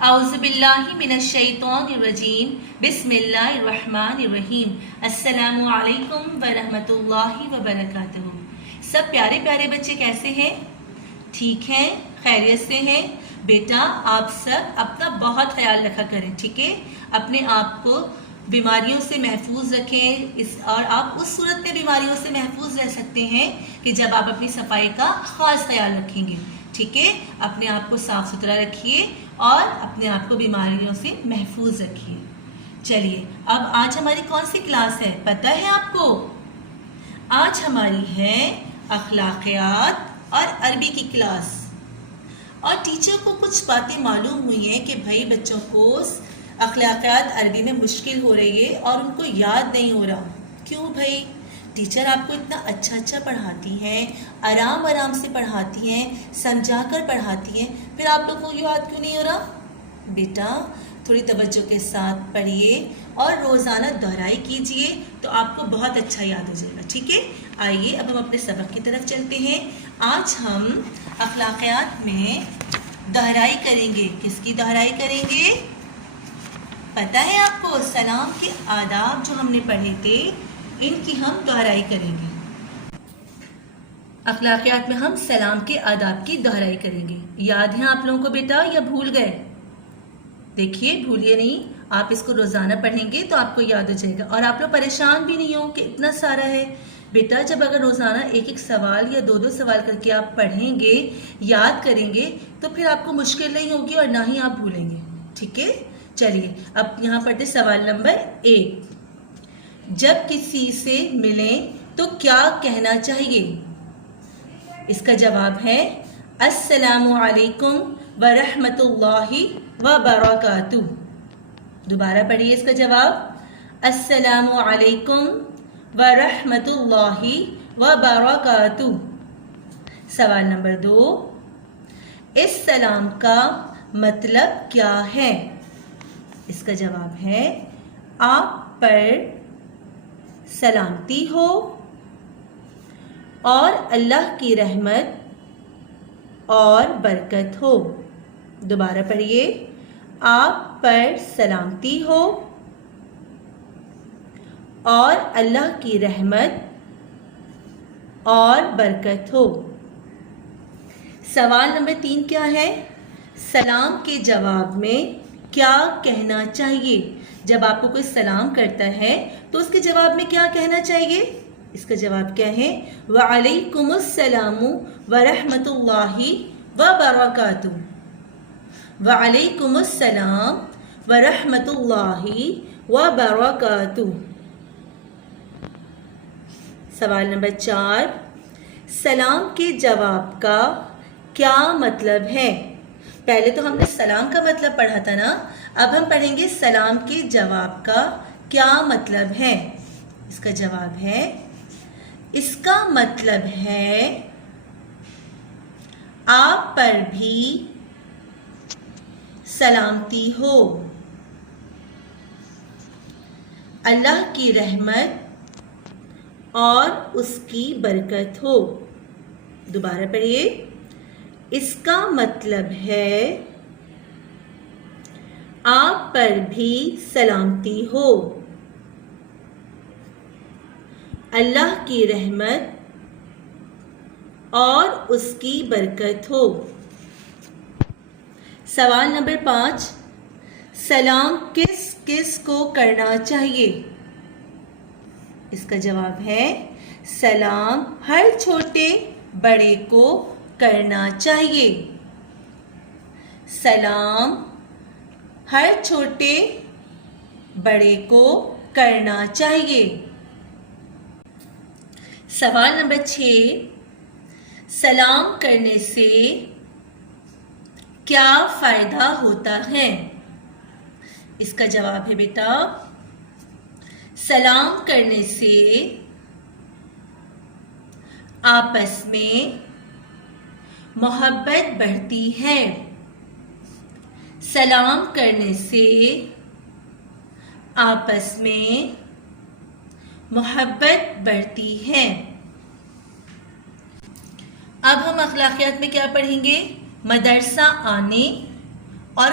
اعوذ باللہ من الشیطان الرجیم بسم اللہ الرحمن الرحیم السلام علیکم ورحمۃ اللہ وبرکاتہ۔ سب پیارے پیارے بچے کیسے ہیں؟ ٹھیک ہیں؟ خیریت سے ہیں؟ بیٹا آپ سب اپنا بہت خیال رکھا کریں، ٹھیک ہے؟ اپنے آپ کو بیماریوں سے محفوظ رکھیں اور آپ اس صورت میں بیماریوں سے محفوظ رہ سکتے ہیں کہ جب آپ اپنی صفائی کا خاص خیال رکھیں گے، ٹھیک ہے؟ اپنے آپ کو صاف ستھرا رکھیے اور اپنے آپ کو بیماریوں سے محفوظ رکھیے۔ چلیے اب آج ہماری کون سی کلاس ہے پتہ ہے آپ کو؟ آج ہماری ہے اخلاقیات اور عربی کی کلاس، اور ٹیچر کو کچھ باتیں معلوم ہوئی ہیں کہ بھائی بچوں کو اخلاقیات عربی میں مشکل ہو رہی ہے اور ان کو یاد نہیں ہو رہا۔ کیوں بھائی؟ ٹیچر آپ کو اتنا اچھا پڑھاتی ہیں، آرام سے پڑھاتی ہیں، سمجھا کر پڑھاتی ہیں، پھر آپ لوگوں کو یاد کیوں نہیں ہو رہا؟ بیٹا تھوڑی توجہ کے ساتھ پڑھیے اور روزانہ دہرائی کیجئے تو آپ کو بہت اچھا یاد ہو جائے گا، ٹھیک ہے؟ آئیے اب ہم اپنے سبق کی طرف چلتے ہیں۔ آج ہم اخلاقیات میں دہرائی کریں گے۔ کس کی دہرائی کریں گے؟ پتہ ہے آپ کو؟ سلام کے آداب جو ہم نے پڑھے تھے ان کی ہم دہرائی کریں گے۔ اخلاقیات میں ہم سلام کے آداب کی دہرائی کریں گے۔ یاد ہے آپ لوگوں کو بیٹا یا بھول گئے؟ دیکھیے بھولیے نہیں، آپ اس کو روزانہ پڑھیں گے تو آپ کو یاد ہو جائے گا اور آپ لوگ پریشان بھی نہیں ہوں کہ اتنا سارا ہے۔ بیٹا جب اگر روزانہ ایک سوال یا دو سوال کر کے آپ پڑھیں گے، یاد کریں گے تو پھر آپ کو مشکل نہیں ہوگی اور نہ ہی آپ بھولیں گے، ٹھیک ہے؟ چلیے اب یہاں پڑھتے سوال نمبر 1۔ جب کسی سے ملیں تو کیا کہنا چاہیے؟ اس کا جواب ہے السلام علیکم ورحمۃ اللہ وبرکاتہ۔ دوبارہ پڑھیے اس کا جواب، السلام علیکم ورحمۃ اللہ وبرکاتہ۔ سوال نمبر 2، اس سلام کا مطلب کیا ہے؟ اس کا جواب ہے آپ پر سلامتی ہو اور اللہ کی رحمت اور برکت ہو۔ دوبارہ پڑھیے، آپ پر سلامتی ہو اور اللہ کی رحمت اور برکت ہو۔ سوال نمبر 3 کیا ہے؟ سلام کے جواب میں کیا کہنا چاہیے؟ جب آپ کو کوئی سلام کرتا ہے تو اس کے جواب میں کیا کہنا چاہیے؟ اس کا جواب کیا ہے؟ وعلیکم السلام ورحمۃ اللہ وبرکاتہ۔ وعلیکم السلام ورحمۃ اللہ وبرکاتہ۔ سوال نمبر 4، سلام کے جواب کا کیا مطلب ہے؟ پہلے تو ہم نے سلام کا مطلب پڑھا تھا نا، اب ہم پڑھیں گے سلام کے جواب کا کیا مطلب ہے۔ اس کا جواب ہے، اس کا مطلب ہے آپ پر بھی سلامتی ہو، اللہ کی رحمت اور اس کی برکت ہو۔ دوبارہ پڑھیے، اس کا مطلب ہے آپ پر بھی سلامتی ہو، اللہ کی رحمت اور اس کی برکت ہو۔ سوال نمبر 5، سلام کس کس کو کرنا چاہیے؟ اس کا جواب ہے سلام ہر چھوٹے بڑے کو کرنا چاہیے۔ سلام ہر چھوٹے بڑے کو کرنا چاہیے۔ سوال نمبر 6، سلام کرنے سے کیا فائدہ ہوتا ہے؟ اس کا جواب ہے بیٹا، سلام کرنے سے آپس میں محبت بڑھتی ہے۔ سلام کرنے سے آپس میں محبت بڑھتی ہے۔ اب ہم اخلاقیات میں کیا پڑھیں گے؟ مدرسہ آنے اور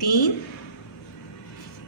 3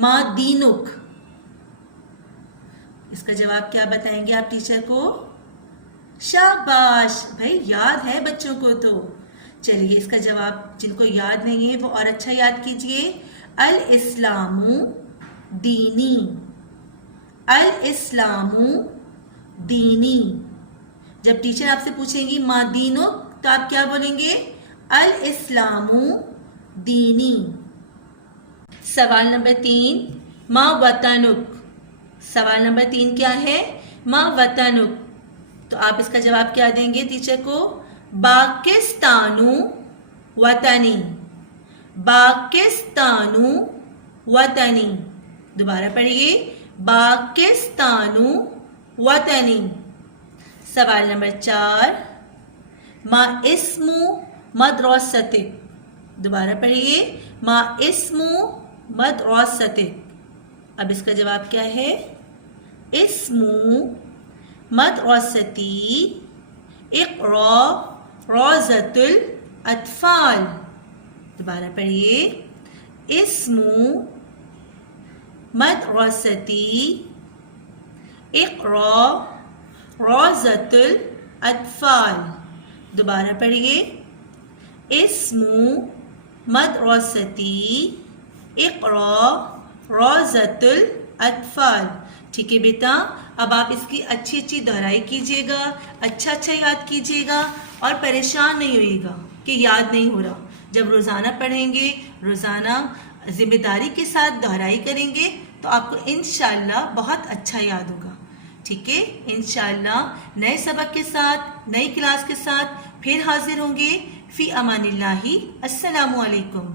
ما دینک، اس کا جواب کیا بتائیں گے آپ ٹیچر کو؟ شاباش بھائی، یاد ہے بچوں کو تو. چلیے اس کا جواب جن کو یاد نہیں ہے وہ اور اچھا یاد کیجئے. الاسلام دینی، الاسلام دینی. جب ٹیچر آپ سے پوچھیں گی ما دینک تو آپ کیا بولیں گے؟ الاسلام دینی. سوال نمبر 3 ما وطنک. سوال نمبر 3 کیا ہے؟ ما وطنک. تو آپ اس کا جواب کیا دیں گے ٹیچر کو؟ پاکستانو وطنی، پاکستانو وطنی. دوبارہ پڑھیے، پاکستانو وطنی. سوال نمبر 4 ما اسم مدرستک. دوبارہ پڑھیے، ما اسم مدرستک. اب اس کا جواب کیا ہے؟ اسم مدرستی اقرا روضۃ الاطفال. دوبارہ پڑھیے، اسم مدرستی اقرا روضۃ الاطفال. دوبارہ پڑھیے، اسم مدرستی اقرا روضۃ الاطفال. ٹھیک ہے بیٹا، اب آپ اس کی اچھی اچھی دہرائی کیجیے گا، اچھا اچھا یاد کیجیے گا اور پریشان نہیں ہوئے گا کہ یاد نہیں ہو رہا. جب روزانہ پڑھیں گے، روزانہ ذمہ داری کے ساتھ دہرائی کریں گے تو آپ کو انشاءاللہ بہت اچھا یاد ہوگا. ٹھیک ہے، انشاءاللہ نئے سبق کے ساتھ، نئی کلاس کے ساتھ پھر حاضر ہوں گے. فی امان اللہ. السلام علیکم.